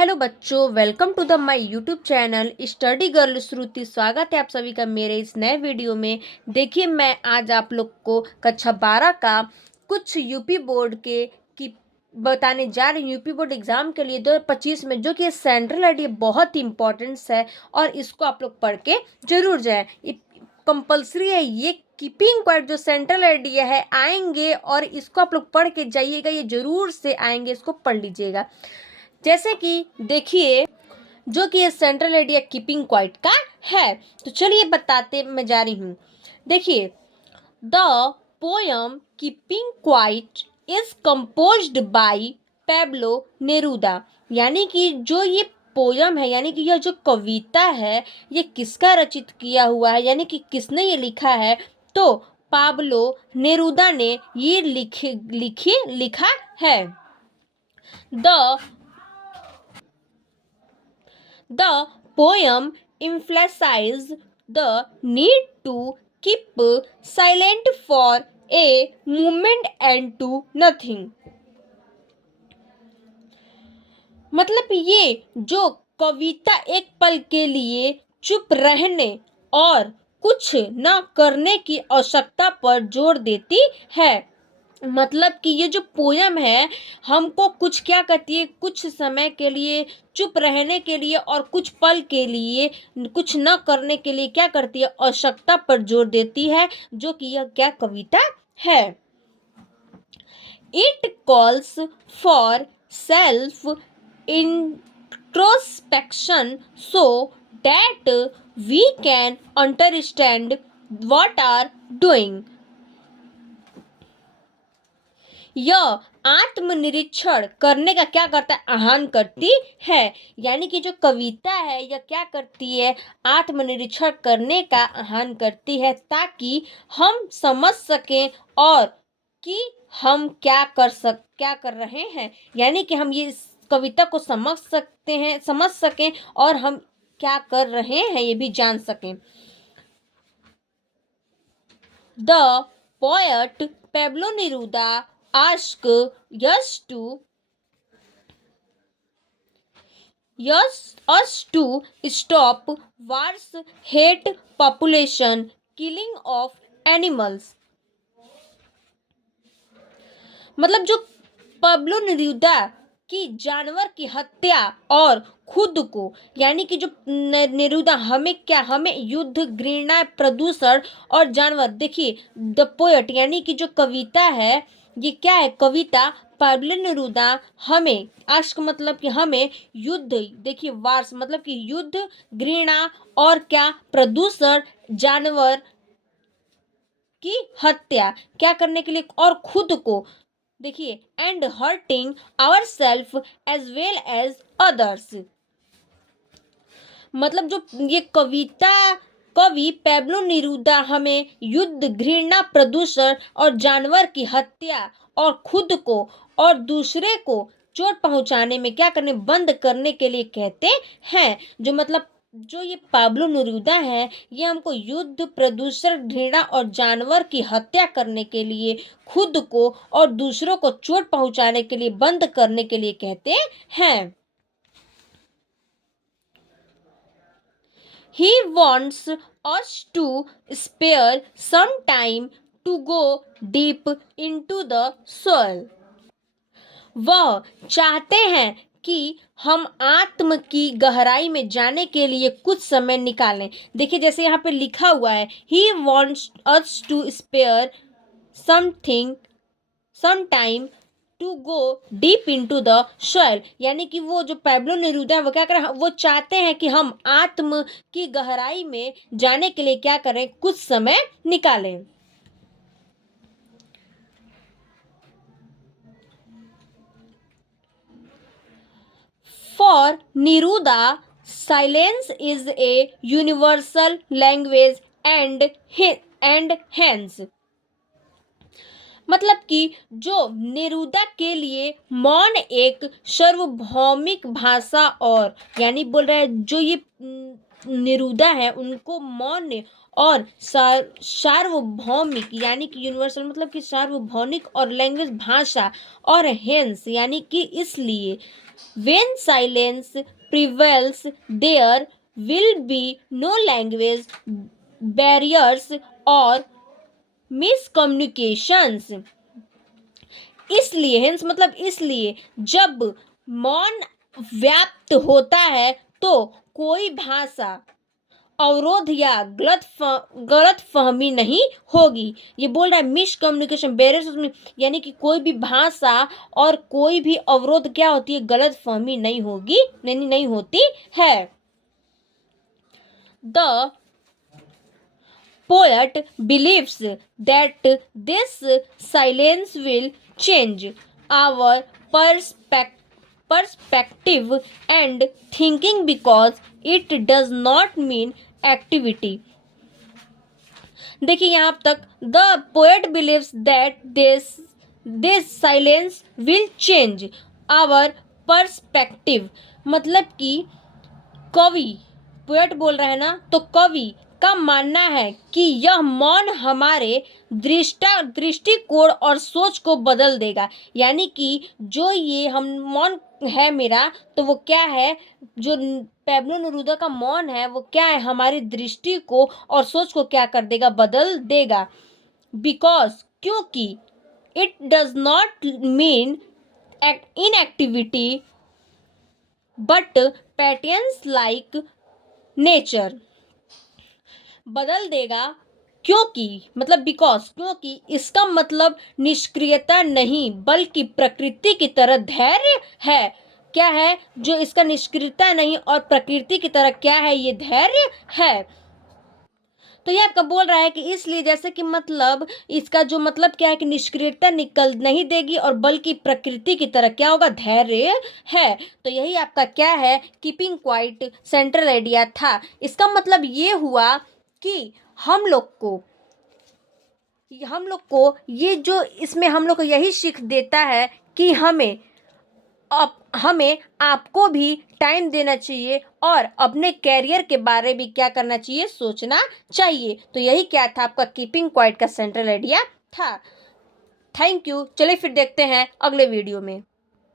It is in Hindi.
हेलो बच्चों, welcome to the my YouTube channel study girl Shruti. स्वागत है आप सभी का मेरे इस नए वीडियो में। देखिए, मैं आज आप लोग को कक्षा 12 का कुछ यूपी बोर्ड के की बताने जा रही हूँ। यूपी बोर्ड एग्जाम के लिए 2025 में जो कि सेंट्रल है, ये बहुत ही इंपॉर्टेंस है और इसको आप लोग पढ़ के जरूर जाए। कंपल्सरी है ये। कीपिंग क्वाइट जो सेंट्रल आइडिया है आएंगे और इसको आप लोग पढ़ के जाइएगा। ये जरूर से आएंगे, इसको पढ़ लीजिएगा। जैसे कि देखिए, जो कि ये सेंट्रल आइडिया कीपिंग क्वाइट का है, तो चलिए बताते मैं जा रही हूँ। देखिए, the poem keeping quiet is composed bye Pablo Neruda. यानी कि जो ये पोयम है, यानी कि यह जो कविता है, ये किसका रचित किया हुआ है, यानी कि किसने ये लिखा है, तो पाब्लो नेरूदा ने ये लिखा है। The poem emphasizes the need to keep silent for a moment and do nothing। मतलब ये जो कविता एक पल के लिए चुप रहने और कुछ न करने की आवश्यकता पर जोर देती है। मतलब कि ये जो पोयम है, हमको कुछ क्या कहती है, कुछ समय के लिए चुप रहने के लिए और कुछ पल के लिए कुछ न करने के लिए क्या करती है, आवश्यकता पर जोर देती है। जो कि यह क्या कविता है। It calls for self introspection so that we can understand what are doing. यह आत्मनिरीक्षण करने का क्या करता है, आह्वान करती है। यानी कि जो कविता है यह क्या करती है, आत्मनिरीक्षण करने का आह्वान करती है, ताकि हम समझ सकें और कि हम क्या कर रहे हैं। यानी कि हम ये इस कविता को समझ सकें और हम क्या कर रहे हैं ये भी जान सकें। The poet Pablo Neruda ask us to stop wars, hate, population killing of animals। मतलब जो पब्लो नेरूदा की जानवर की हत्या और खुद को, यानी कि जो नेरूदा हमें युद्ध, घृणा, प्रदूषण और जानवर। देखिए, द पोएट यानी कि जो कविता है, ये क्या है, कविता पाब्लो नेरूदा हमें आस्क मतलब कि हमें युद्ध, देखिए वार्स मतलब कि युद्ध, घृणा और क्या, प्रदूषण, जानवर की हत्या क्या करने के लिए और खुद को, देखिए, and hurting our self as well as others. मतलब जो ये कवि पैब्लो नेरूदा हमें युद्ध, घृणा, प्रदूषण और जानवर की हत्या और खुद को और दूसरे को चोट पहुंचाने में क्या करने, बंद करने के लिए कहते हैं। जो मतलब जो ये पाब्लो नेरूदा है, ये हमको युद्ध, प्रदूषण, घृणा और जानवर की हत्या करने के लिए, खुद को और दूसरों को चोट पहुंचाने के लिए, बंद करने के लिए कहते हैं। He wants us to spare some time to go deep into the soil। वह चाहते हैं कि हम आत्म की गहराई में जाने के लिए कुछ समय निकालें। देखिए, जैसे यहाँ पे लिखा हुआ है, He wants us to spare some time to go deep into the soil. यानी कि वो जो पैब्लो नेरूदा वो क्या करें, वो चाहते हैं कि हम आत्म की गहराई में जाने के लिए क्या करें, कुछ समय निकालें। For Neruda silence is a universal language and hence. मतलब कि जो नेरूदा के लिए मौन एक सार्वभौमिक भाषा और, यानी बोल रहा है जो ये नेरूदा है उनको मौन और सार्वभौमिक यानी कि यूनिवर्सल मतलब कि सार्वभौमिक और लैंग्वेज भाषा और हेंस यानी कि इसलिए when silence prevails there will be no language barriers or miscommunications। इसलिए हेंस मतलब इसलिए जब मौन व्याप्त होता है तो कोई भाषा अवरोध या गलत फहमी नहीं होगी। ये बोल रहा है मिसकम्युनिकेशन बैरियर्स उसमें यानी कि कोई भी भाषा और कोई भी अवरोध क्या होती है, गलत फहमी नहीं होगी, नहीं होती है। The poet believes that this silence will change our perspective and thinking because it does not mean activity। देखिए यहाँ तक the poet believes that this silence will change our perspective मतलब कि कवि पोएट बोल रहा है ना, तो कवि का मानना है कि यह मौन हमारे दृष्टिकोण और सोच को बदल देगा। यानी कि जो ये हम मौन है मेरा, तो वो क्या है, जो पैब्लो नेरूदा का मौन है वो क्या है, हमारी दृष्टि को और सोच को क्या कर देगा, बदल देगा। बिकॉज क्योंकि it does not mean inactivity but patterns like nature. बदल देगा क्योंकि मतलब बिकॉज क्योंकि इसका मतलब निष्क्रियता नहीं बल्कि प्रकृति की तरह धैर्य है। क्या है, जो इसका निष्क्रियता नहीं और प्रकृति की तरह क्या है, ये धैर्य है। तो ये आपका बोल रहा है कि इसलिए जैसे कि मतलब इसका जो मतलब क्या है कि निष्क्रियता निकल नहीं देगी और बल्कि प्रकृति की तरह क्या होगा, धैर्य है। तो यही आपका क्या है, कीपिंग क्वाइट सेंट्रल आइडिया था। इसका मतलब ये हुआ कि हम लोग को ये जो इसमें हम लोग को यही सीख देता है कि हमें आपको भी टाइम देना चाहिए और अपने कैरियर के बारे में क्या करना चाहिए, सोचना चाहिए। तो यही क्या था, आपका कीपिंग क्वाइट का सेंट्रल आइडिया था। Thank you. चलिए फिर देखते हैं अगले वीडियो में।